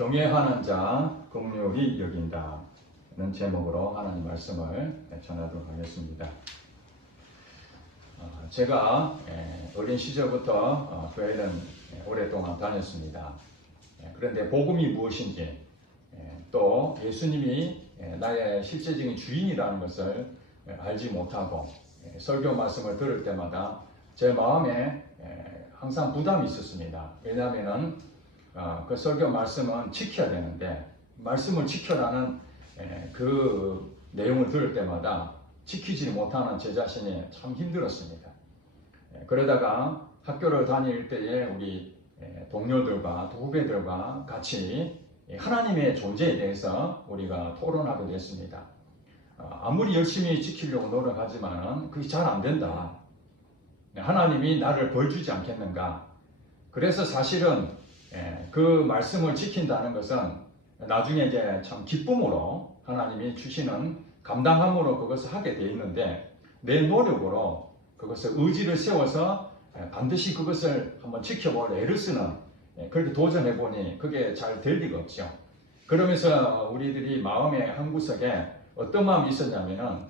경외하는 자 긍휼히 여긴다는 제목으로 하나님 말씀을 전하도록 하겠습니다. 제가 어린 시절부터 교회는 오랫동안 다녔습니다. 그런데 복음이 무엇인지 또 예수님이 나의 실제적인 주인이라는 것을 알지 못하고 설교 말씀을 들을 때마다 제 마음에 항상 부담이 있었습니다. 왜냐하면 그 설교 말씀은 지켜야 되는데 말씀을 지켜라는 그 내용을 들을 때마다 지키지 못하는 제 자신이 참 힘들었습니다. 그러다가 학교를 다닐 때에 우리 동료들과 후배들과 같이 하나님의 존재에 대해서 우리가 토론하게 됐습니다. 아무리 열심히 지키려고 노력하지만 그게 잘 안 된다. 하나님이 나를 벌 주지 않겠는가. 그래서 사실은 그 말씀을 지킨다는 것은 나중에 이제 참 기쁨으로 하나님이 주시는 감당함으로 그것을 하게 돼 있는데 내 노력으로 그것을 의지를 세워서 반드시 그것을 한번 지켜볼 애를 쓰는 그렇게 도전해 보니 그게 잘 될 리가 없죠. 그러면서 우리들이 마음의 한구석에 어떤 마음이 있었냐면은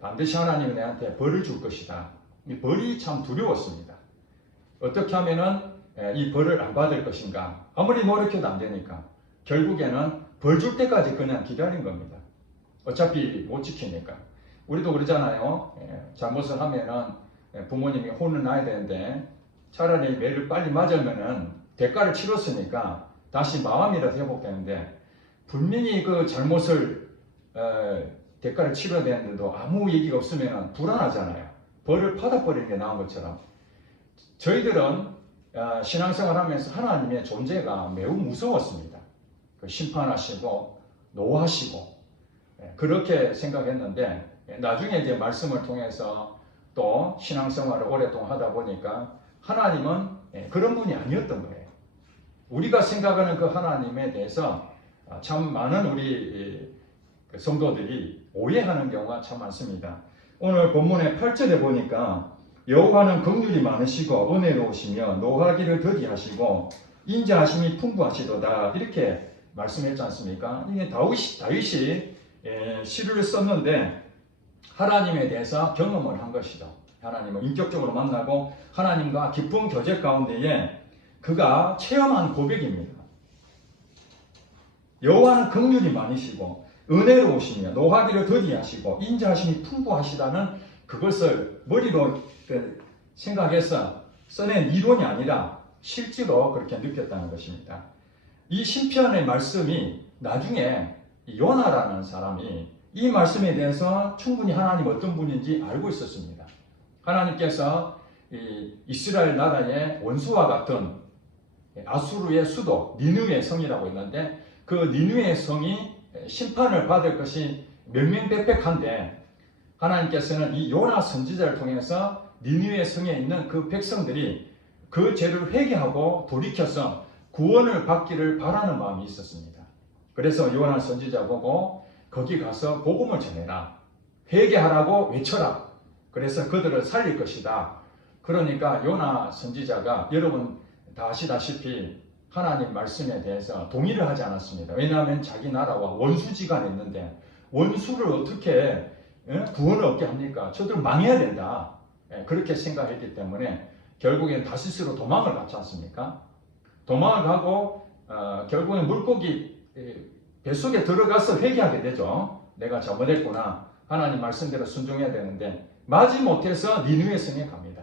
반드시 하나님이 내한테 벌을 줄 것이다. 이 벌이 참 두려웠습니다. 어떻게 하면은 이 벌을 안 받을 것인가? 아무리 노력해도 안 되니까 결국에는 벌 줄 때까지 그냥 기다린 겁니다. 어차피 못 지키니까. 우리도 그러잖아요. 잘못을 하면은 부모님이 혼을 나야 되는데 차라리 매를 빨리 맞으면은 대가를 치렀으니까 다시 마음이라도 회복되는데 분명히 그 잘못을 대가를 치러야 되는데도 아무 얘기가 없으면 불안하잖아요. 벌을 받아버리는 게 나은 것처럼 저희들은 신앙생활 하면서 하나님의 존재가 매우 무서웠습니다. 심판하시고 노하시고 그렇게 생각했는데 나중에 이제 말씀을 통해서 또 신앙생활을 오랫동안 하다 보니까 하나님은 그런 분이 아니었던 거예요. 우리가 생각하는 그 하나님에 대해서 참 많은 우리 성도들이 오해하는 경우가 참 많습니다. 오늘 본문의 8절에 보니까 여호와는 긍휼이 많으시고 은혜로우시며 노하기를 더디하시고 인자하심이 풍부하시도다 이렇게 말씀했지 않습니까? 이게 다윗이 시를 썼는데 하나님에 대해서 경험을 한 것이죠. 하나님을 인격적으로 만나고 하나님과 깊은 교제 가운데에 그가 체험한 고백입니다. 여호와는 긍휼이 많으시고 은혜로우시며 노하기를 더디하시고 인자하심이 풍부하시다는 그것을 머리로 생각해서 써낸 이론이 아니라 실제로 그렇게 느꼈다는 것입니다. 이 시편의 말씀이 나중에 요나라는 사람이 이 말씀에 대해서 충분히 하나님 어떤 분인지 알고 있었습니다. 하나님께서 이스라엘 나라의 원수와 같은 아수르의 수도 니느웨 성이라고 있는데 그 니느웨 성이 심판을 받을 것이 명명백백한데 하나님께서는 이 요나 선지자를 통해서 니느웨 성에 있는 그 백성들이 그 죄를 회개하고 돌이켜서 구원을 받기를 바라는 마음이 있었습니다. 그래서 요나 선지자 보고 거기 가서 복음을 전해라. 회개하라고 외쳐라. 그래서 그들을 살릴 것이다. 그러니까 요나 선지자가 여러분 다 아시다시피 하나님 말씀에 대해서 동의를 하지 않았습니다. 왜냐하면 자기 나라와 원수지간에 있는데 원수를 어떻게 구원을 얻게 합니까? 저들 망해야 된다. 그렇게 생각했기 때문에 결국엔 다시스로 도망을 갔지 않습니까? 도망을 가고 결국엔 물고기 뱃속에 들어가서 회개하게 되죠. 내가 잘못했구나. 하나님 말씀대로 순종해야 되는데 마지못해서 니느웨 성에 갑니다.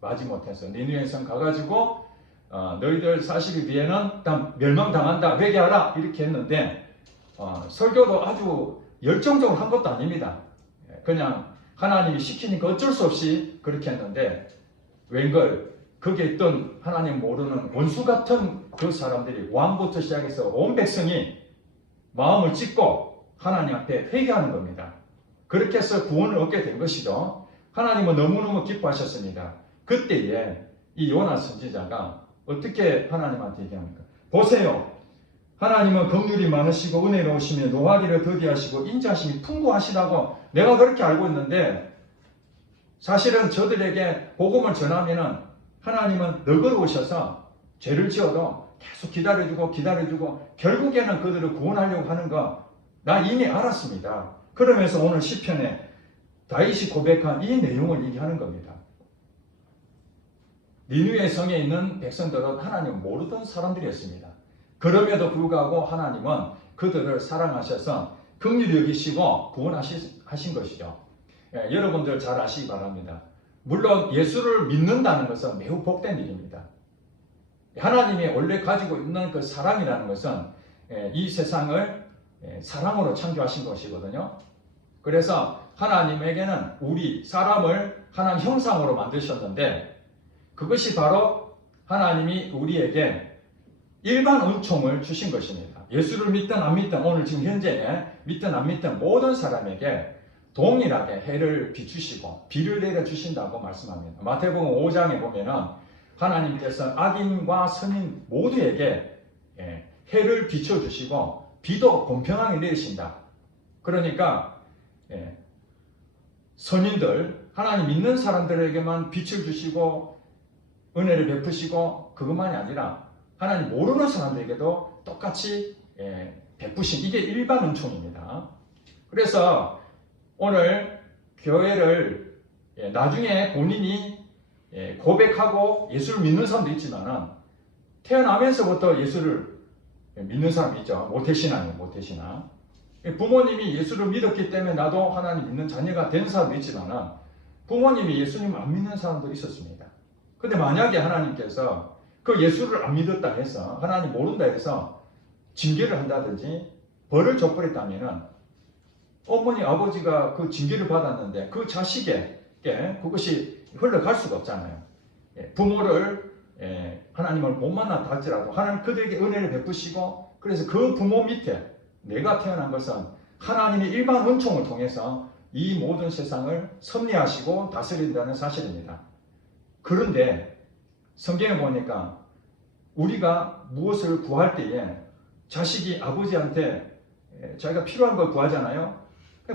마지못해서 니느웨 성 가가지고 너희들 40일 뒤에는 다 멸망당한다. 회개하라. 이렇게 했는데 설교도 아주 열정적으로 한 것도 아닙니다. 그냥 하나님이 시키니까 어쩔 수 없이 그렇게 했는데 웬걸 거기에 있던 하나님 모르는 원수 같은 그 사람들이 왕부터 시작해서 온 백성이 마음을 찢고 하나님 앞에 회개하는 겁니다. 그렇게 해서 구원을 얻게 된 것이죠. 하나님은 너무너무 기뻐하셨습니다. 그때에 이 요나 선지자가 어떻게 하나님한테 얘기합니까? 보세요. 하나님은 긍휼이 많으시고 은혜로우시며 노하기를 더디하시고 인자하심이 풍부하시다고 내가 그렇게 알고 있는데 사실은 저들에게 복음을 전하면은 하나님은 너그러우셔서 죄를 지어도 계속 기다려주고 결국에는 그들을 구원하려고 하는 거 나 이미 알았습니다. 그러면서 오늘 시편에 다윗이 고백한 이 내용을 얘기하는 겁니다. 니느웨 성에 있는 백성들은 하나님을 모르던 사람들이었습니다. 그럼에도 불구하고 하나님은 그들을 사랑하셔서 긍휼히 여기시고 구원하신 것이죠. 여러분들 잘 아시기 바랍니다. 물론 예수를 믿는다는 것은 매우 복된 일입니다. 하나님이 원래 가지고 있는 그 사랑이라는 것은 이 세상을 사랑으로 창조하신 것이거든요. 그래서 하나님에게는 우리 사람을 하나님 형상으로 만드셨는데 그것이 바로 하나님이 우리에게 일반 은총을 주신 것입니다. 예수를 믿든 안 믿든 오늘 지금 현재 믿든 안 믿든 모든 사람에게 동일하게 해를 비추시고 비를 내려주신다고 말씀합니다. 마태복음 5장에 보면은 하나님께서 악인과 선인 모두에게 해를 비춰주시고 비도 공평하게 내리신다. 그러니까 선인들, 하나님 믿는 사람들에게만 빛을 주시고 은혜를 베푸시고 그것만이 아니라 하나님 모르는 사람들에게도 똑같이 베푸신 이게 일반 은총입니다. 그래서 오늘 교회를 나중에 본인이 고백하고 예수를 믿는 사람도 있지만 태어나면서부터 예수를 믿는 사람이 있죠. 모태신앙. 부모님이 예수를 믿었기 때문에 나도 하나님 믿는 자녀가 된 사람도 있지만 부모님이 예수님을 안 믿는 사람도 있었습니다. 근데 만약에 하나님께서 그 예수를 안 믿었다 해서 하나님 모른다 해서 징계를 한다든지 벌을 줘버렸다면 어머니 아버지가 그 징계를 받았는데 그 자식에게 그것이 흘러갈 수가 없잖아요. 부모를 하나님을 못 만났다 할지라도 하나님 그들에게 은혜를 베푸시고 그래서 그 부모 밑에 내가 태어난 것은 하나님의 일반 은총을 통해서 이 모든 세상을 섭리하시고 다스린다는 사실입니다. 그런데 성경에 보니까 우리가 무엇을 구할 때에 자식이 아버지한테 자기가 필요한 걸 구하잖아요.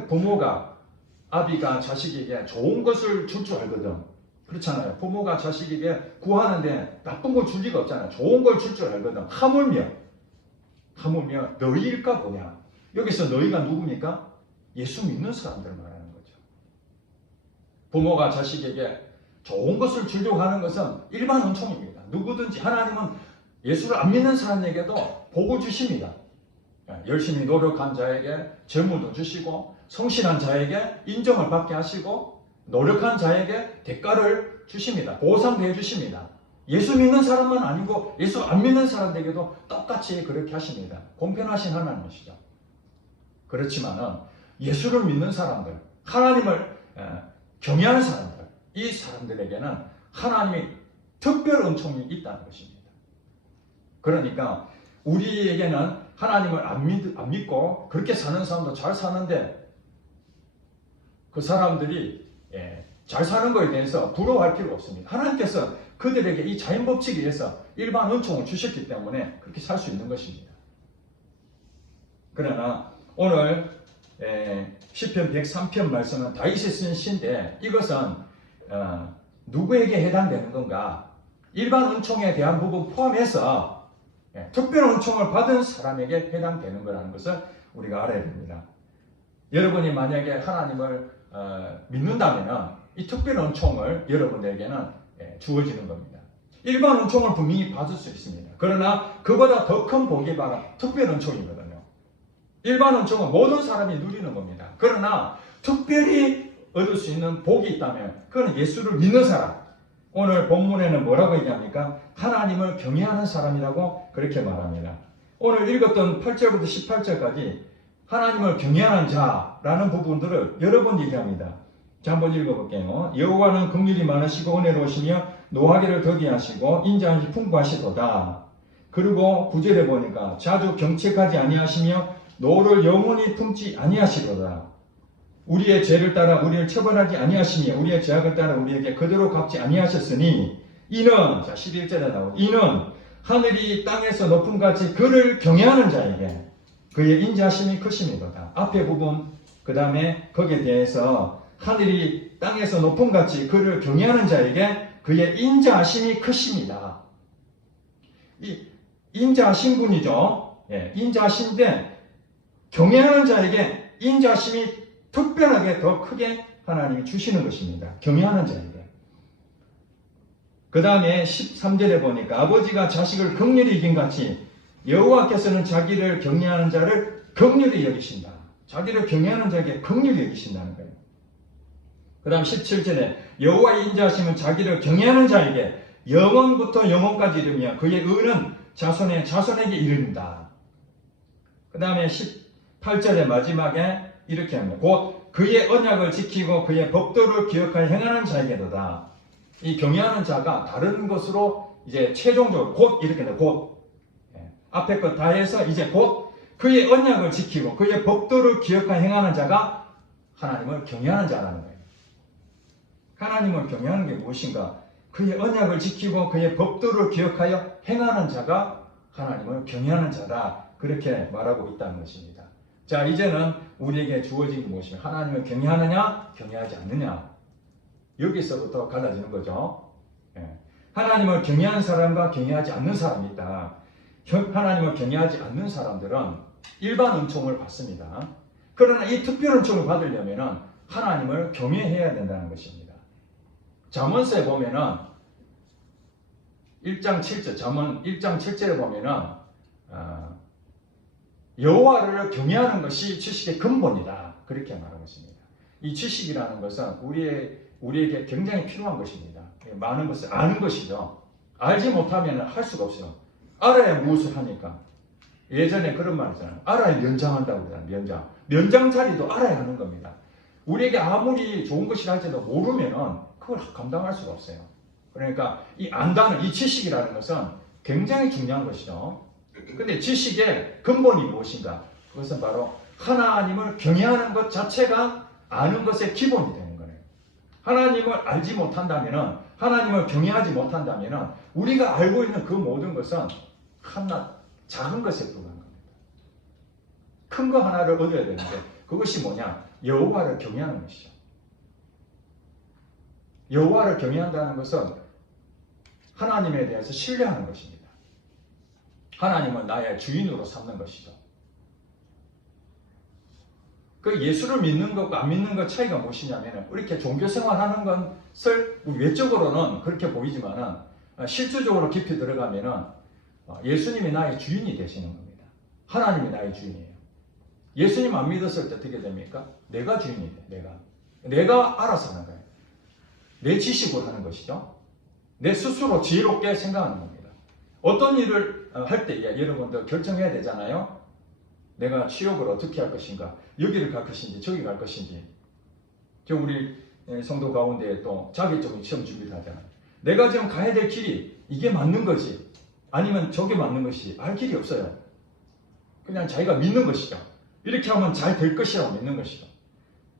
부모가 아비가 자식에게 좋은 것을 줄 줄 알거든. 그렇잖아요. 부모가 자식에게 구하는데 나쁜 걸 줄 리가 없잖아요. 좋은 걸 줄 줄 알거든. 하물며 너희일까 보냐. 여기서 너희가 누굽니까? 예수 믿는 사람들을 말하는 거죠. 부모가 자식에게 좋은 것을 주려고 하는 것은 일반 은총입니다. 누구든지 하나님은 예수를 안 믿는 사람에게도 복을 주십니다. 열심히 노력한 자에게 재물도 주시고 성실한 자에게 인정을 받게 하시고 노력한 자에게 대가를 주십니다. 보상도 해주십니다. 예수 믿는 사람만 아니고 예수 안 믿는 사람들에게도 똑같이 그렇게 하십니다. 공평하신 하나님이시죠. 그렇지만은 예수를 믿는 사람들, 하나님을 경외하는 사람들, 이 사람들에게는 하나님이 특별 은총이 있다는 것입니다. 그러니까 우리에게는 하나님을 안 믿고 그렇게 사는 사람도 잘 사는데 그 사람들이 잘 사는 것에 대해서 부러워할 필요가 없습니다. 하나님께서 그들에게 이 자연법칙에 의해서 일반 은총을 주셨기 때문에 그렇게 살 수 있는 것입니다. 그러나 오늘 시편 103편 말씀은 다윗이 쓴 시인데 이것은 누구에게 해당되는 건가? 일반 은총에 대한 부분 포함해서 특별 은총을 받은 사람에게 해당되는 거라는 것을 우리가 알아야 됩니다. 여러분이 만약에 하나님을 믿는다면 이 특별 은총을 여러분에게는 주어지는 겁니다. 일반 은총을 분명히 받을 수 있습니다. 그러나 그보다 더 큰 복이 바로 특별 은총이거든요. 일반 은총은 모든 사람이 누리는 겁니다. 그러나 특별히 얻을 수 있는 복이 있다면 그건 예수를 믿는 사람. 오늘 본문에는 뭐라고 얘기합니까? 하나님을 경외하는 사람이라고 그렇게 말합니다. 오늘 읽었던 8절부터 18절까지 하나님을 경외하는 자라는 부분들을 여러 번 얘기합니다. 자, 한번 읽어볼게요. 여호와는 긍휼이 많으시고 은혜로우시며 노하기를 더디 하시고 인자하심이 풍부하시도다. 그리고 9절에 보니까 자주 경책하지 아니하시며 노를 영원히 품지 아니하시도다. 우리의 죄를 따라 우리를 처벌하지 아니하시며 우리의 죄악을 따라 우리에게 그대로 갚지 아니하셨으니 이는 자 11절에 나오고 이는 하늘이 땅에서 높음같이 그를 경외하는 자에게 그의 인자하심이 크심이도다. 앞에 부분 그 다음에 거기에 대해서 하늘이 땅에서 높음같이 그를 경외하는 자에게 그의 인자하심이 크심이다. 이 인자하신 분이죠. 인자하신데 경외하는 자에게 인자하심이 특별하게 더 크게 하나님이 주시는 것입니다. 경외하는 자에게. 그 다음에 13절에 보니까 아버지가 자식을 긍휼히 여긴 같이 여호와께서는 자기를 경외하는 자를 긍휼히 여기신다. 자기를 경외하는 자에게 긍휼히 여기신다는 거예요. 그 다음 17절에 여호와의 인자하심은 자기를 경외하는 자에게 영원부터 영원까지 이르며 그의 의는 자손의 자손에게 이른다. 그 다음에 18절의 마지막에 이렇게 합니다. 곧 그의 언약을 지키고 그의 법도를 기억하여 행하는 자에게도다. 이 경외하는 자가 다른 것으로 이제 최종적으로 곧 이렇게 돼. 곧 앞에 것 다 해서 이제 곧 그의 언약을 지키고 그의 법도를 기억하여 행하는 자가 하나님을 경외하는 자라는 거예요. 하나님을 경외하는 게 무엇인가? 그의 언약을 지키고 그의 법도를 기억하여 행하는 자가 하나님을 경외하는 자다. 그렇게 말하고 있다는 것입니다. 자, 이제는 우리에게 주어진 게 무엇이냐? 하나님을 경외하느냐? 경외하지 않느냐? 여기서부터 갈라지는 거죠. 하나님을 경외하는 사람과 경외하지 않는 사람이 있다. 하나님을 경외하지 않는 사람들은 일반 은총을 받습니다. 그러나 이 특별 은총을 받으려면 하나님을 경외해야 된다는 것입니다. 잠언서에 보면은 1장 7절, 잠언 1장 7절에 보면은 여호와를 경외하는 것이 지식의 근본이다. 그렇게 말하고 있습니다. 이 지식이라는 것은 우리에게 굉장히 필요한 것입니다. 많은 것을 아는 것이죠. 알지 못하면 할 수가 없어요. 알아야 무엇을 하니까. 예전에 그런 말 있잖아요. 알아야 면장한다고 그러잖아요. 면장 자리도 알아야 하는 겁니다. 우리에게 아무리 좋은 것이라 할지도 모르면은 그걸 감당할 수가 없어요. 그러니까 이 안다는 이 지식이라는 것은 굉장히 중요한 것이죠. 근데 지식의 근본이 무엇인가? 그것은 바로 하나님을 경외하는 것 자체가 아는 것의 기본이 되는 거예요. 하나님을 알지 못한다면은, 하나님을 경외하지 못한다면은 우리가 알고 있는 그 모든 것은 하나 작은 것에 불과한 겁니다. 큰 거 하나를 얻어야 되는데 그것이 뭐냐? 여호와를 경외하는 것이죠. 여호와를 경외한다는 것은 하나님에 대해서 신뢰하는 것입니다. 하나님은 나의 주인으로 삼는 것이죠. 그 예수를 믿는 것과 안 믿는 것 차이가 무엇이냐면 이렇게 종교 생활하는 것을 외적으로는 그렇게 보이지만은 실질적으로 깊이 들어가면은 예수님이 나의 주인이 되시는 겁니다. 하나님이 나의 주인이에요. 예수님 안 믿었을 때 어떻게 됩니까? 내가 주인이 돼. 내가 알아서 하는 거예요. 내 지식으로 하는 것이죠. 내 스스로 지혜롭게 생각하는 겁니다. 어떤 일을 할 때 여러분들 결정해야 되잖아요. 내가 취업을 어떻게 할 것인가, 여기를 갈 것인지 저기 갈 것인지. 저 우리 성도 가운데 또 자격증 시험 준비를 하잖아요. 내가 지금 가야 될 길이 이게 맞는 거지 아니면 저게 맞는 것이 알 길이 없어요. 그냥 자기가 믿는 것이죠. 이렇게 하면 잘 될 것이라고 믿는 것이죠.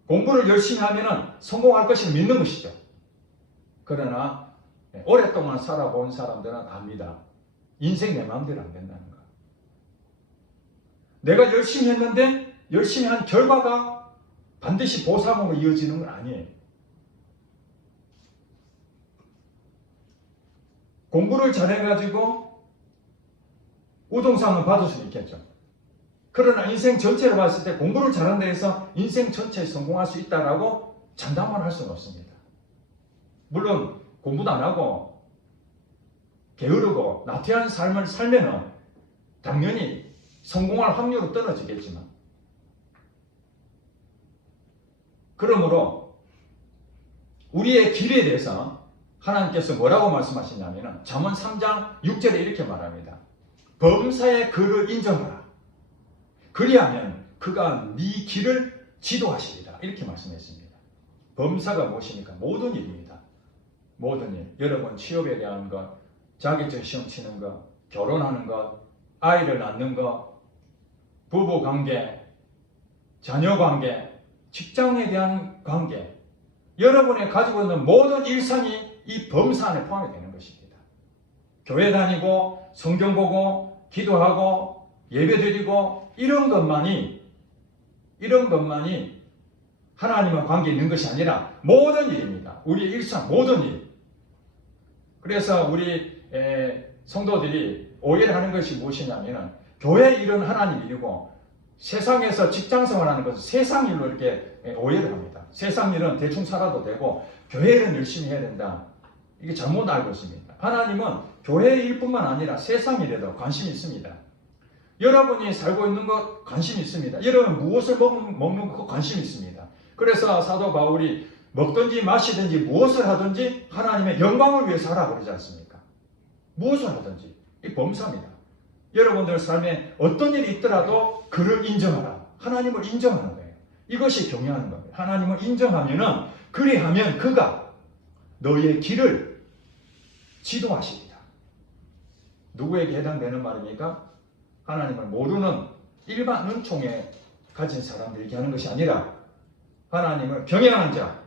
공부를 열심히 하면 성공할 것을 믿는 것이죠. 그러나 오랫동안 살아본 사람들은 압니다. 인생 내 마음대로 안 된다는 거. 내가 열심히 했는데 열심히 한 결과가 반드시 보상으로 이어지는 건 아니에요. 공부를 잘해가지고 우등상은 받을 수 있겠죠. 그러나 인생 전체를 봤을 때 공부를 잘한다 해서 인생 전체에 성공할 수 있다라고 장담만 할 수는 없습니다. 물론 공부도 안 하고 게으르고 나태한 삶을 살면은 당연히 성공할 확률은 떨어지겠지만, 그러므로 우리의 길에 대해서 하나님께서 뭐라고 말씀하시냐면 잠언 3장 6절에 이렇게 말합니다. 범사의 그를 인정하라. 그리하면 그가 네 길을 지도하시리라. 이렇게 말씀했습니다. 범사가 무엇입니까? 모든 일입니다. 모든 일. 여러분 취업에 대한 것, 자격증 시험 치는 것, 결혼하는 것, 아이를 낳는 것, 부부관계, 자녀관계, 직장에 대한 관계, 여러분이 가지고 있는 모든 일상이 이 범사 안에 포함이 되는 것입니다. 교회 다니고 성경 보고 기도하고 예배드리고 이런 것만이 하나님과 관계 있는 것이 아니라 모든 일입니다. 우리의 일상 모든 일. 그래서 우리 성도들이 오해를 하는 것이 무엇이냐면 교회 일은 하나님 일이고 세상에서 직장생활하는 것은 세상 일로 이렇게 오해를 합니다. 세상 일은 대충 살아도 되고 교회 일은 열심히 해야 된다. 이게 잘못 알고 있습니다. 하나님은 교회 일뿐만 아니라 세상 일에도 관심이 있습니다. 여러분이 살고 있는 것 관심이 있습니다. 여러분 무엇을 먹는 것 관심이 있습니다. 그래서 사도 바울이 먹든지 마시든지 무엇을 하든지 하나님의 영광을 위해서 하라고 그러지 않습니까? 무엇을 하든지 이 범사입니다. 여러분들 삶에 어떤 일이 있더라도 그를 인정하라. 하나님을 인정하는 거예요. 이것이 경외하는 겁니다. 하나님을 인정하면은 그리하면 그가 너의 길을 지도하시리라. 누구에게 해당되는 말입니까? 하나님을 모르는 일반 은총에 가진 사람들에게 하는 것이 아니라 하나님을 경외하는 자,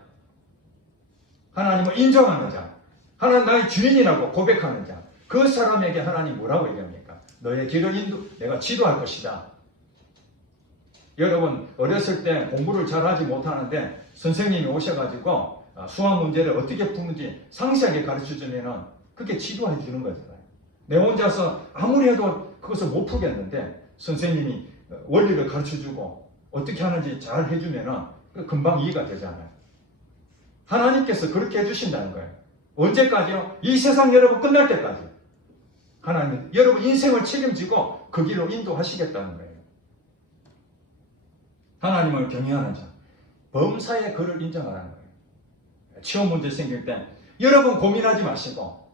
하나님을 인정하는 자, 하나님 나의 주인이라고 고백하는 자, 그 사람에게 하나님 뭐라고 얘기합니까? 너의 길을 내가 지도할 것이다. 여러분 어렸을 때 공부를 잘하지 못하는데 선생님이 오셔가지고 수학 문제를 어떻게 푸는지 상세하게 가르쳐주면 그게 지도해 주는 거잖아요. 내 혼자서 아무리 해도 그것을 못 풀겠는데 선생님이 원리를 가르쳐주고 어떻게 하는지 잘 해주면 금방 이해가 되잖아요. 하나님께서 그렇게 해주신다는 거예요. 언제까지요? 이 세상 여러분 끝날 때까지. 하나님은 여러분 인생을 책임지고 그 길로 인도하시겠다는 거예요. 하나님을 경외하는 자, 범사의 그를 인정하라는 거예요. 시험 문제 생길 때 여러분 고민하지 마시고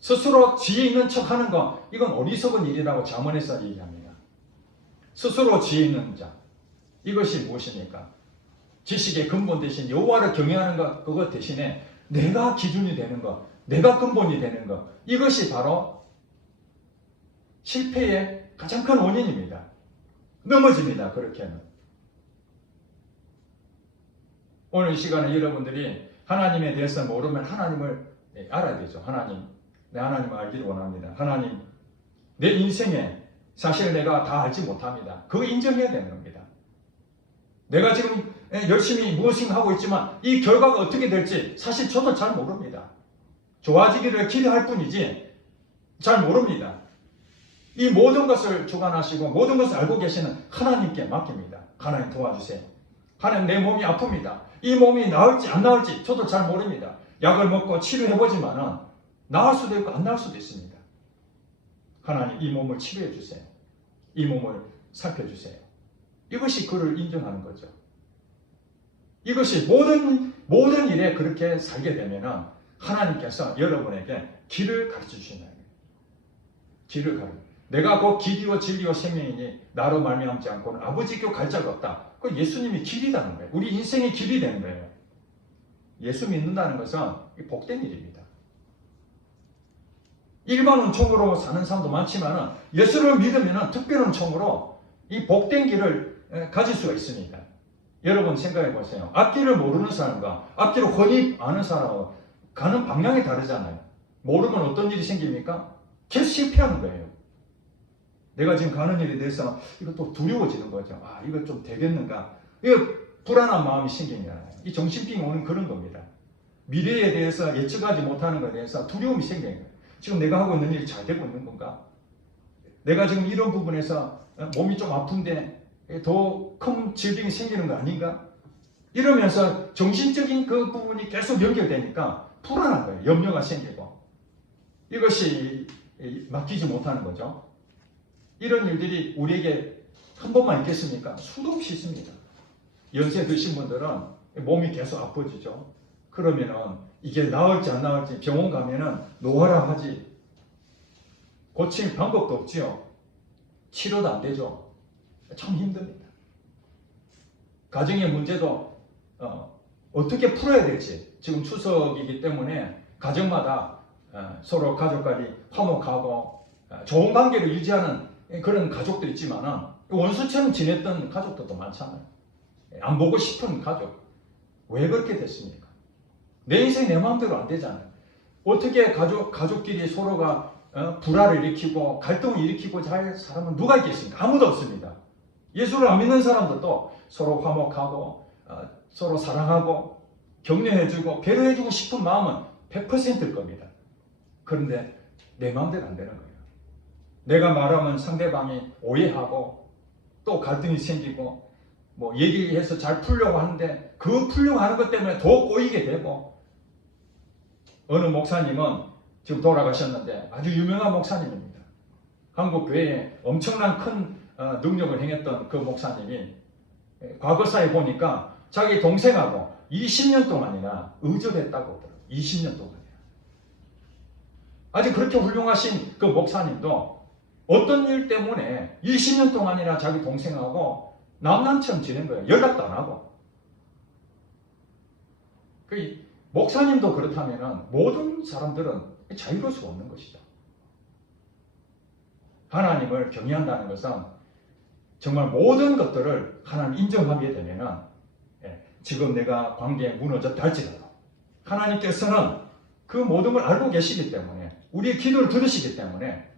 스스로 지혜 있는 척하는 거 이건 어리석은 일이라고 잠언에서 얘기합니다. 스스로 지혜 있는 자, 이것이 무엇입니까? 지식의 근본 대신 여호와를 경외하는 것, 그것 대신에 내가 기준이 되는 것, 내가 근본이 되는 것, 이것이 바로 실패의 가장 큰 원인입니다. 넘어집니다. 그렇게 하면. 오늘 이 시간에 여러분들이 하나님에 대해서 모르면 하나님을 알아야 되죠. 내 하나님을 알기를 원합니다. 하나님, 내 인생에 사실 내가 다 알지 못합니다. 그거 인정해야 되는 겁니다. 내가 지금 열심히 무엇인가 하고 있지만 이 결과가 어떻게 될지 사실 저도 잘 모릅니다. 좋아지기를 기대할 뿐이지 잘 모릅니다. 이 모든 것을 주관하시고 모든 것을 알고 계시는 하나님께 맡깁니다. 하나님 도와주세요. 하나님 내 몸이 아픕니다. 이 몸이 나을지 안 나을지 저도 잘 모릅니다. 약을 먹고 치료해보지만은 나을 수도 있고 안 나을 수도 있습니다. 하나님 이 몸을 치료해 주세요. 이 몸을 살펴주세요. 이것이 그를 인정하는 거죠. 이것이 모든 일에 그렇게 살게 되면은 하나님께서 여러분에게 길을 가르쳐 주신다는 거예요. 길을 가르쳐. 내가 곧 길이요 진리요 생명이니 나로 말미암지 않고는 아버지께 갈 자가 없다. 그 예수님이 길이라는 거예요. 우리 인생의 길이 되는 거예요. 예수 믿는다는 것은 복된 일입니다. 일반 은총으로 사는 사람도 많지만 예수를 믿으면 특별 은총으로 이 복된 길을 가질 수가 있습니다. 여러분 생각해 보세요. 앞길을 모르는 사람과 앞길을 훤히 아는 사람하고 가는 방향이 다르잖아요. 모르면 어떤 일이 생깁니까? 계속 실패하는 거예요. 내가 지금 가는 일에 대해서 이것도 두려워지는 거죠. 아, 이거 좀 되겠는가? 이거 불안한 마음이 생기잖아요. 이 정신병이 오는 그런 겁니다. 미래에 대해서 예측하지 못하는 것에 대해서 두려움이 생기는 거예요. 지금 내가 하고 있는 일이 잘 되고 있는 건가? 내가 지금 이런 부분에서 몸이 좀 아픈데 더 큰 질병이 생기는 거 아닌가? 이러면서 정신적인 그 부분이 계속 연결되니까 불안한 거예요. 염려가 생기고. 이것이 맡기지 못하는 거죠. 이런 일들이 우리에게 한 번만 있겠습니까? 수도 없이 있습니다. 연세 드신 분들은 몸이 계속 아파지죠. 그러면은 이게 나을지 안 나을지 병원 가면은 노화라 하지. 고칠 방법도 없지요. 치료도 안 되죠. 참 힘듭니다. 가정의 문제도 어떻게 풀어야 될지 지금 추석이기 때문에 가정마다 서로 가족끼리 화목하고 좋은 관계를 유지하는 그런 가족도 있지만 원수처럼 지냈던 가족들도 많잖아요. 안 보고 싶은 가족. 왜 그렇게 됐습니까? 내 인생 내 마음대로 안 되잖아요. 어떻게 가족끼리 서로가 불화를 일으키고 갈등을 일으키고자 할 사람은 누가 있겠습니까? 아무도 없습니다. 예수를 안 믿는 사람들도 서로 화목하고 서로 사랑하고 격려해주고 배려해주고 싶은 마음은 100%일 겁니다. 그런데 내 마음대로 안 되는 거예요. 내가 말하면 상대방이 오해하고 또 갈등이 생기고 뭐 얘기해서 잘 풀려고 하는데 그 풀려고 하는 것 때문에 더 꼬이게 되고, 어느 목사님은 지금 돌아가셨는데 아주 유명한 목사님입니다. 한국 교회에 엄청난 큰 능력을 행했던 그 목사님이 과거사에 보니까 자기 동생하고 20년 동안이나 의절했다고 하더라고요. 20년 동안이나. 아직 그렇게 훌륭하신 그 목사님도 어떤 일 때문에 20년 동안이나 자기 동생하고 남남처럼 지낸 거예요. 연락도 안 하고. 그 목사님도 그렇다면 모든 사람들은 자유로울 수가 없는 것이죠. 하나님을 경외한다는 것은 정말 모든 것들을 하나님 인정하게 되면 지금 내가 관계에 무너졌다 할지라도 하나님께서는 그 모든 걸 알고 계시기 때문에, 우리의 기도를 들으시기 때문에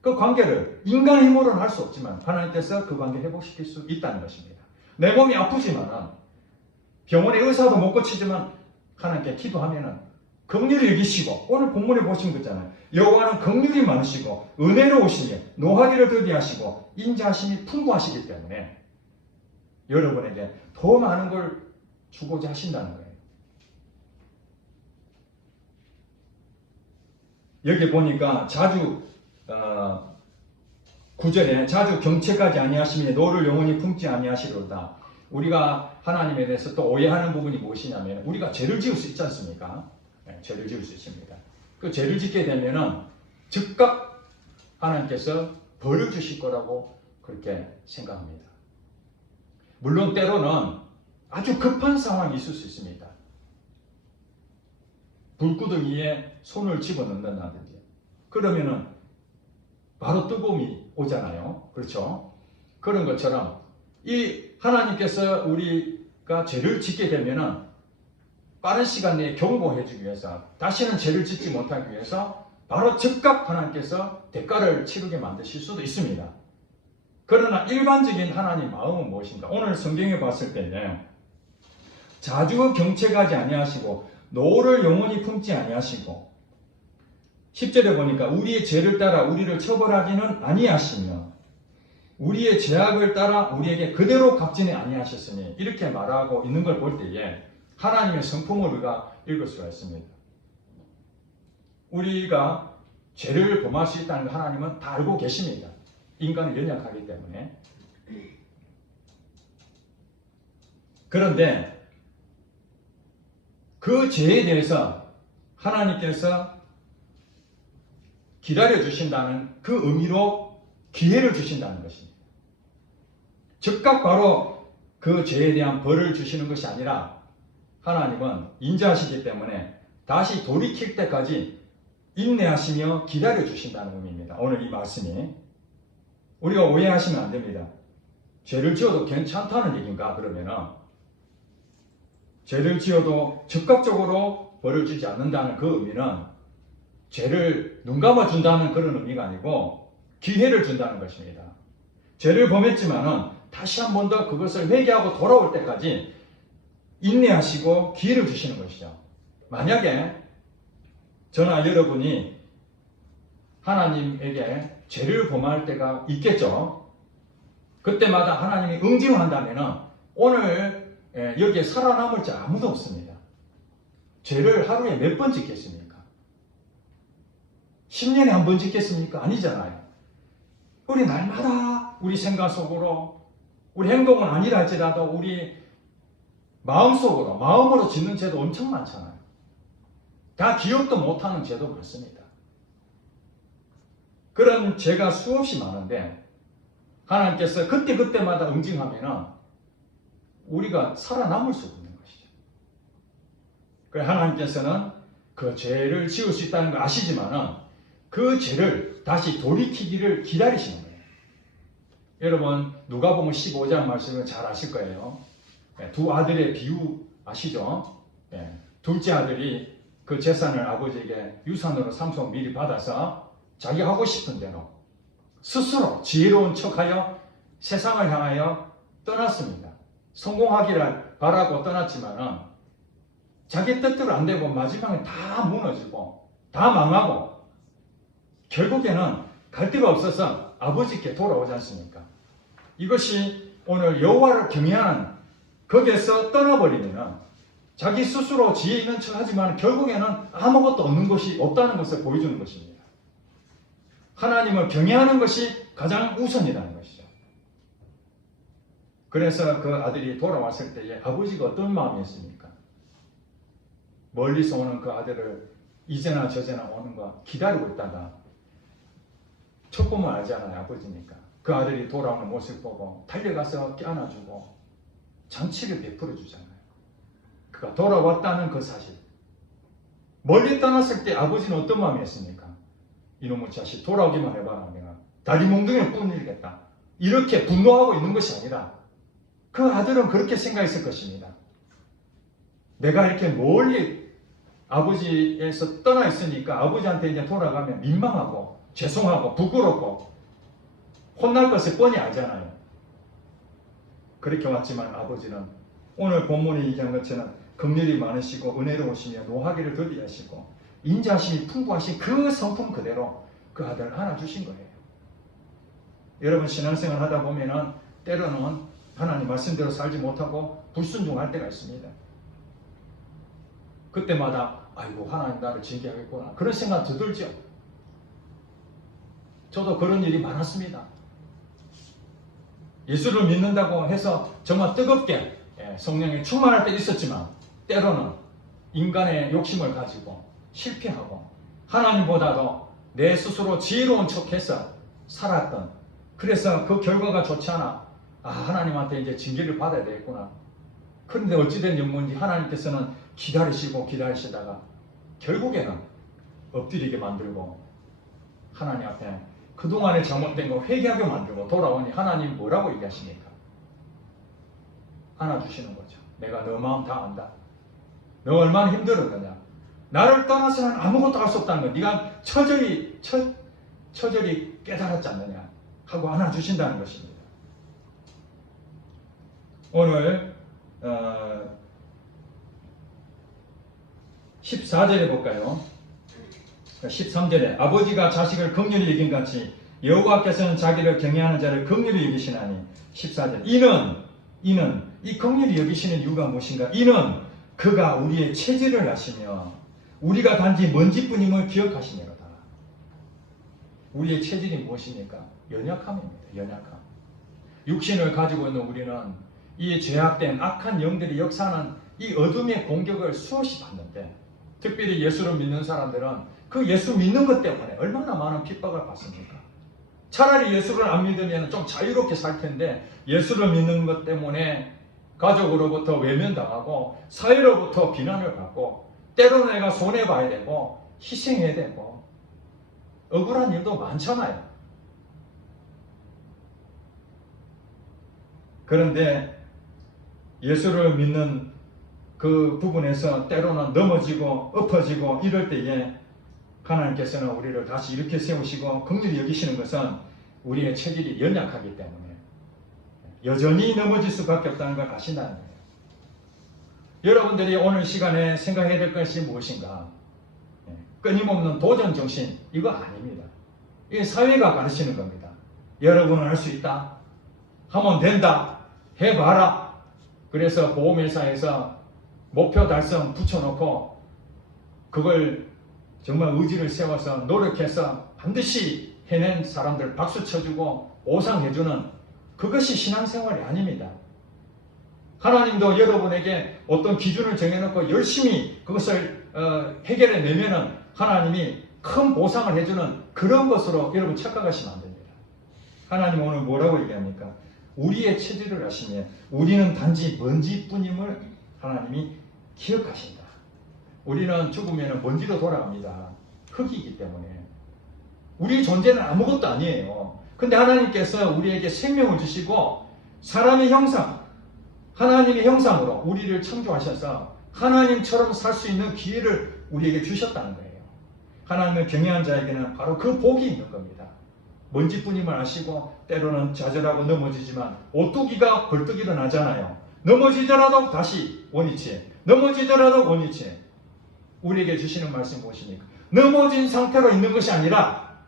그 관계를 인간의 힘으로는 할 수 없지만 하나님께서 그 관계를 회복시킬 수 있다는 것입니다. 내 몸이 아프지만은 병원의 의사도 못 고치지만 하나님께 기도하면은 긍휼히 여기시고, 오늘 본문에 보신 거 있잖아요. 여호와는 긍휼이 많으시고 은혜로우시니 노하기를 더디하시고 인자하심이 풍부하시기 때문에 여러분에게 더 많은 걸 주고자 하신다는 거예요. 여기 보니까 자주 9절에 자주 경책하지 아니하시니 너를 영원히 품지 아니하시리로다. 우리가 하나님에 대해서 또 오해하는 부분이 무엇이냐면, 우리가 죄를 지을 수 있지 않습니까? 죄를 지을 수 있습니다. 그 죄를 짓게 되면은 즉각 하나님께서 벌을 주실 거라고 그렇게 생각합니다. 물론 때로는 아주 급한 상황이 있을 수 있습니다. 불구덩이에 손을 집어넣는다든지 그러면은 바로 뜨거움이 오잖아요. 그렇죠? 그런 것처럼 이 하나님께서 우리가 죄를 짓게 되면은 빠른 시간 내에 경고해 주기 위해서, 다시는 죄를 짓지 못하기 위해서 바로 즉각 하나님께서 대가를 치르게 만드실 수도 있습니다. 그러나 일반적인 하나님 마음은 무엇인가? 오늘 성경에 봤을 때는 자주 경책하지 아니하시고 노를 영원히 품지 아니하시고, 10절에 보니까 우리의 죄를 따라 우리를 처벌하지는 아니하시며 우리의 죄악을 따라 우리에게 그대로 갚지는 아니하셨으니, 이렇게 말하고 있는 걸 볼 때에 하나님의 성품을 우리가 읽을 수가 있습니다. 우리가 죄를 범할 수 있다는 걸 하나님은 다 알고 계십니다. 인간은 연약하기 때문에. 그런데 그 죄에 대해서 하나님께서 기다려 주신다는 그 의미로 기회를 주신다는 것입니다. 즉각 바로 그 죄에 대한 벌을 주시는 것이 아니라 하나님은 인자하시기 때문에 다시 돌이킬 때까지 인내하시며 기다려 주신다는 의미입니다. 오늘 이 말씀이. 우리가 오해하시면 안 됩니다. 죄를 지어도 괜찮다는 얘기인가? 그러면은 죄를 지어도 즉각적으로 벌을 주지 않는다는 그 의미는 죄를 눈 감아준다는 그런 의미가 아니고 기회를 준다는 것입니다. 죄를 범했지만은 다시 한 번 더 그것을 회개하고 돌아올 때까지 인내하시고 기회를 주시는 것이죠. 만약에 저나 여러분이 하나님에게 죄를 범할 때가 있겠죠. 그때마다 하나님이 응징한다면 오늘 여기에 살아남을 자 아무도 없습니다. 죄를 하루에 몇 번 짓겠습니까? 10년에 한 번 짓겠습니까? 아니잖아요. 우리 날마다 우리 생각 속으로, 우리 행동은 아니라 할지라도 우리 마음속으로, 마음으로 짓는 죄도 엄청 많잖아요. 다 기억도 못하는 죄도 많습니다. 그런 죄가 수없이 많은데 하나님께서 그때그때마다 응징하면 우리가 살아남을 수 없는 것이죠. 그래서 하나님께서는 그 죄를 지을 수 있다는 걸 아시지만은 그 죄를 다시 돌이키기를 기다리시는 거예요. 여러분 누가복음 15장 말씀을 잘 아실 거예요. 두 아들의 비유 아시죠? 둘째 아들이 그 재산을 아버지에게 유산으로 삼성 미리 받아서 자기 하고 싶은 대로 스스로 지혜로운 척하여 세상을 향하여 떠났습니다. 성공하기를 바라고 떠났지만은 자기 뜻대로 안 되고 마지막에 다 무너지고 다 망하고 결국에는 갈 데가 없어서 아버지께 돌아오지 않습니까? 이것이 오늘 여호와를 경외하는, 거기에서 떠나버리면 자기 스스로 지혜 있는 척 하지만 결국에는 아무것도 없는 것이 없다는 것을 보여주는 것입니다. 하나님을 경외하는 것이 가장 우선이라는 것이죠. 그래서 그 아들이 돌아왔을 때에 아버지가 어떤 마음이었습니까? 멀리서 오는 그 아들을 이제나 저제나 오는 거 기다리고 있다가 첫 보면 알잖아요. 아버지니까. 그 아들이 돌아오는 모습 보고 달려가서 껴안아주고 잔치를 베풀어 주잖아요. 그가 돌아왔다는 그 사실. 멀리 떠났을 때 아버지는 어떤 마음이었습니까? 이놈의 자식 돌아오기만 해봐라. 내가 다리 몽둥이를 뿌리겠다. 이렇게 분노하고 있는 것이 아니라 그 아들은 그렇게 생각했을 것입니다. 내가 이렇게 멀리 아버지에서 떠나 있으니까 아버지한테 이제 돌아가면 민망하고 죄송하고 부끄럽고 혼날 것을 뻔히 알잖아요. 그렇게 왔지만 아버지는 오늘 본문에 얘기한 것처럼 긍휼이 많으시고 은혜로우시며 노하기를 더디하시고 인자심이 풍부하신 그 성품 그대로 그 아들을 안아주신 거예요. 여러분 신앙생활 하다 보면은 때로는 하나님 말씀대로 살지 못하고 불순종할 때가 있습니다. 그때마다 아이고 하나님 나를 징계하겠구나 그런 생각 들죠. 저도 그런 일이 많았습니다. 예수를 믿는다고 해서 정말 뜨겁게 성령에 충만할 때 있었지만 때로는 인간의 욕심을 가지고 실패하고 하나님보다도 내 스스로 지혜로운 척해서 살았던, 그래서 그 결과가 좋지 않아 하나님한테 이제 징계를 받아야 되겠구나. 그런데 어찌된 영문인지 하나님께서는 기다리시다가 결국에는 엎드리게 만들고 하나님 앞에 그동안에 잘못된 거 회개하게 만들고 돌아오니 하나님 뭐라고 얘기하십니까? 안아주시는 거죠. 내가 너 마음 다 안다. 너 얼마나 힘들었느냐. 나를 떠나서는 아무것도 할 수 없다는 거 네가 처절히 깨달았지 않느냐 하고 안아주신다는 것입니다. 오늘 14절에 볼까요? 13절에 아버지가 자식을 긍휼히 여긴 같이 여호와께서는 자기를 경외하는 자를 긍휼히 여기시나니 14절 이는 이 긍휼히 여기시는 이유가 무엇인가? 이는 그가 우리의 체질을 아시며 우리가 단지 먼지뿐임을 기억하시니로다. 우리의 체질이 무엇입니까? 연약함입니다. 연약함. 육신을 가지고 있는 우리는 이 죄악된 악한 영들이 역사하는 이 어둠의 공격을 수없이 받는데, 특별히 예수를 믿는 사람들은 그 예수 믿는 것 때문에 얼마나 많은 핍박을 받습니까? 차라리 예수를 안 믿으면 좀 자유롭게 살 텐데 예수를 믿는 것 때문에 가족으로부터 외면당하고 사회로부터 비난을 받고 때로는 내가 손해봐야 되고 희생해야 되고 억울한 일도 많잖아요. 그런데 예수를 믿는 그 부분에서 때로는 넘어지고 엎어지고 이럴 때에 하나님께서는 우리를 다시 이렇게 세우시고 긍휼히 여기시는 것은 우리의 체질이 연약하기 때문에 여전히 넘어질 수밖에 없다는 걸 아신다는 거예요. 여러분들이 오늘 시간에 생각해야 될 것이 무엇인가? 끊임없는 도전 정신, 이거 아닙니다. 이게 사회가 가르치는 겁니다. 여러분은 할 수 있다. 하면 된다. 해봐라. 그래서 보험회사에서 목표 달성 붙여놓고 그걸 정말 의지를 세워서 노력해서 반드시 해낸 사람들 박수 쳐주고 보상해주는 그것이 신앙생활이 아닙니다. 하나님도 여러분에게 어떤 기준을 정해놓고 열심히 그것을 해결해내면은 하나님이 큰 보상을 해주는 그런 것으로 여러분 착각하시면 안 됩니다. 하나님 오늘 뭐라고 얘기합니까? 우리의 체질을 아시며 우리는 단지 먼지뿐임을 하나님이 기억하신다. 우리는 죽으면 먼지로 돌아갑니다. 흙이기 때문에. 우리 존재는 아무것도 아니에요. 근데 하나님께서 우리에게 생명을 주시고 사람의 형상, 하나님의 형상으로 우리를 창조하셔서 하나님처럼 살 수 있는 기회를 우리에게 주셨다는 거예요. 하나님을 경외한 자에게는 바로 그 복이 있는 겁니다. 먼지뿐임을 아시고 때로는 좌절하고 넘어지지만 오뚜기가 벌떡 일어나잖아요. 넘어지더라도 다시 원위치, 넘어지더라도 원위치. 우리에게 주시는 말씀 무엇입니까? 넘어진 상태로 있는 것이 아니라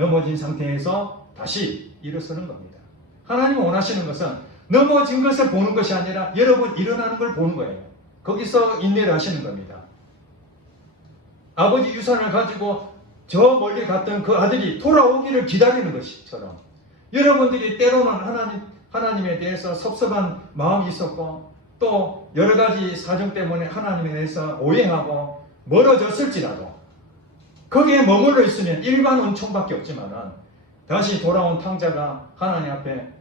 넘어진 상태에서 다시 일어서는 겁니다. 하나님이 원하시는 것은 넘어진 것을 보는 것이 아니라 여러분 일어나는 걸 보는 거예요. 거기서 인내를 하시는 겁니다. 아버지 유산을 가지고 저 멀리 갔던 그 아들이 돌아오기를 기다리는 것처럼 여러분들이 때로는 하나님에 대해서 섭섭한 마음이 있었고 또 여러 가지 사정 때문에 하나님에 대해서 오해하고 멀어졌을지라도 거기에 머물러 있으면 일반 은총밖에 없지만은 다시 돌아온 탕자가 하나님 앞에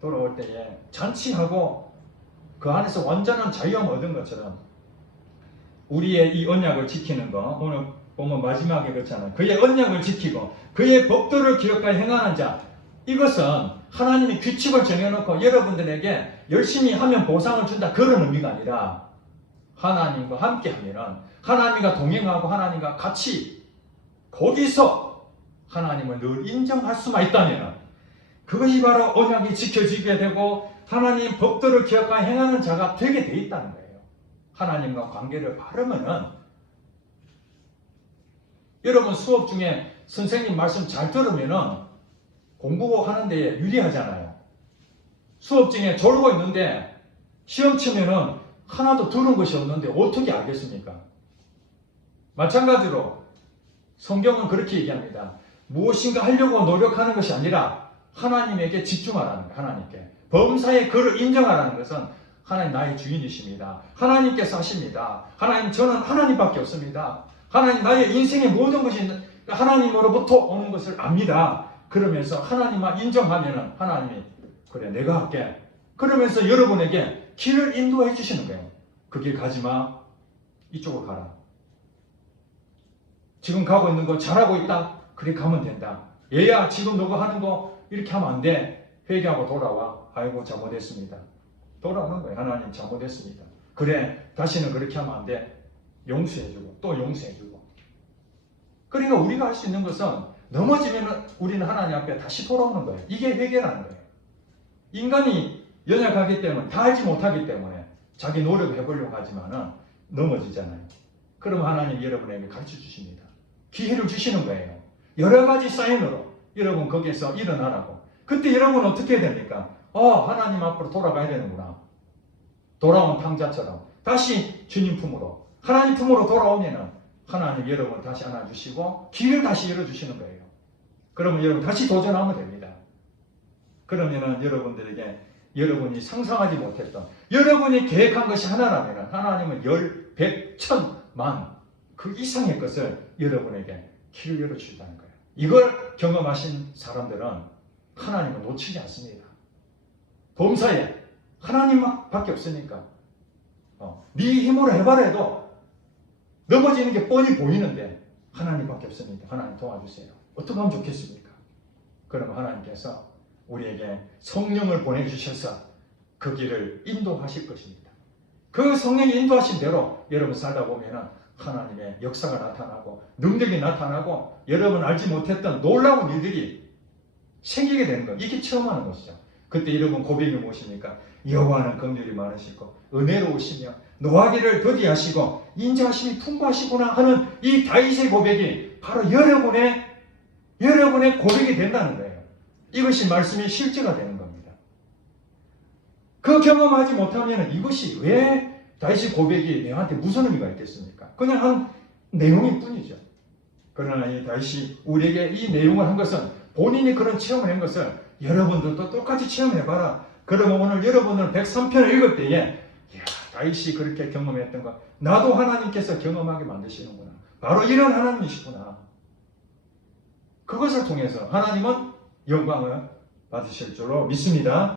돌아올 때에 잔치하고 그 안에서 완전한 자유함을 얻은 것처럼 우리의 이 언약을 지키는 거 오늘 보면 마지막에 그렇잖아요. 그의 언약을 지키고 그의 법도를 기억하여 행하는 자, 이것은 하나님이 규칙을 정해놓고 여러분들에게 열심히 하면 보상을 준다 그런 의미가 아니라 하나님과 함께 하면은 하나님과 동행하고 하나님과 같이 거기서 하나님을 늘 인정할 수만 있다면 그것이 바로 언약이 지켜지게 되고 하나님 법도를 기억하여 행하는 자가 되게 돼 있다는 거예요. 하나님과 관계를 바르면은 여러분 수업 중에 선생님 말씀 잘 들으면은 공부하는 데 유리하잖아요. 수업 중에 졸고 있는데 시험 치면은 하나도 들은 것이 없는데 어떻게 알겠습니까? 마찬가지로 성경은 그렇게 얘기합니다. 무엇인가 하려고 노력하는 것이 아니라 하나님에게 집중하라는 거예요. 하나님께. 범사의 그를 인정하라는 것은 하나님 나의 주인이십니다. 하나님께서 하십니다. 하나님 저는 하나님밖에 없습니다. 하나님 나의 인생의 모든 것이 하나님으로부터 오는 것을 압니다. 그러면서 하나님만 인정하면은 하나님이 그래 내가 할게. 그러면서 여러분에게 길을 인도해 주시는 거예요. 그 길 가지마. 이쪽으로 가라. 지금 가고 있는 거 잘하고 있다. 그래 가면 된다. 얘야 지금 너가 하는 거 이렇게 하면 안 돼. 회개하고 돌아와. 아이고 잘못했습니다. 돌아오는 거예요. 하나님 잘못했습니다. 그래 다시는 그렇게 하면 안 돼. 용서해주고 또 용서해주고. 그러니까 우리가 할 수 있는 것은 넘어지면 우리는 하나님 앞에 다시 돌아오는 거예요. 이게 회개라는 거예요. 인간이 연약하기 때문에 다 알지 못하기 때문에 자기 노력을 해보려고 하지만은 넘어지잖아요. 그럼 하나님 여러분에게 가르쳐 주십니다. 기회를 주시는 거예요. 여러 가지 사인으로 여러분 거기에서 일어나라고. 그때 여러분은 어떻게 해야 됩니까? 하나님 앞으로 돌아가야 되는구나. 돌아온 탕자처럼 다시 주님 품으로 하나님 품으로 돌아오면은 하나님 여러분을 다시 안아주시고 길을 다시 열어주시는 거예요. 그러면 여러분 다시 도전하면 됩니다. 그러면은 여러분들에게 여러분이 상상하지 못했던 여러분이 계획한 것이 하나라면 하나님은 10, 100, 1000만 그 이상의 것을 여러분에게 길을 열어주신다는 거예요. 이걸 경험하신 사람들은 하나님을 놓치지 않습니다. 범사에 하나님밖에 없으니까 네 힘으로 해봐라 해도 넘어지는 게 뻔히 보이는데 하나님밖에 없습니다. 하나님 도와주세요. 어떻게 하면 좋겠습니까? 그러면 하나님께서 우리에게 성령을 보내주셔서 그 길을 인도하실 것입니다. 그 성령이 인도하신 대로 여러분 살다 보면 하나님의 역사가 나타나고 능력이 나타나고 여러분 알지 못했던 놀라운 일들이 생기게 되는 거예요. 이게 처음 하는 것이죠. 그때 여러분 고백이 무엇입니까? 여호와는 긍휼이 많으시고 은혜로우시며 노하기를 더디하시고 인자하심이 풍부하시구나 하는 이 다윗의 고백이 바로 여러분의 고백이 된다는 거예요. 이것이 말씀이 실제가 되는 겁니다. 그 경험하지 못하면 이것이 왜 다윗의 고백이 내한테 무슨 의미가 있겠습니까? 그냥 한 내용일 뿐이죠. 그러나 이 다윗이 우리에게 이 내용을 한 것은 본인이 그런 체험을 한 것을 여러분들도 똑같이 체험해봐라. 그러면 오늘 여러분은 103편을 읽을 때에 다윗이 그렇게 경험했던 것 나도 하나님께서 경험하게 만드시는구나. 바로 이런 하나님이시구나. 그것을 통해서 하나님은 영광을 받으실 줄로 믿습니다.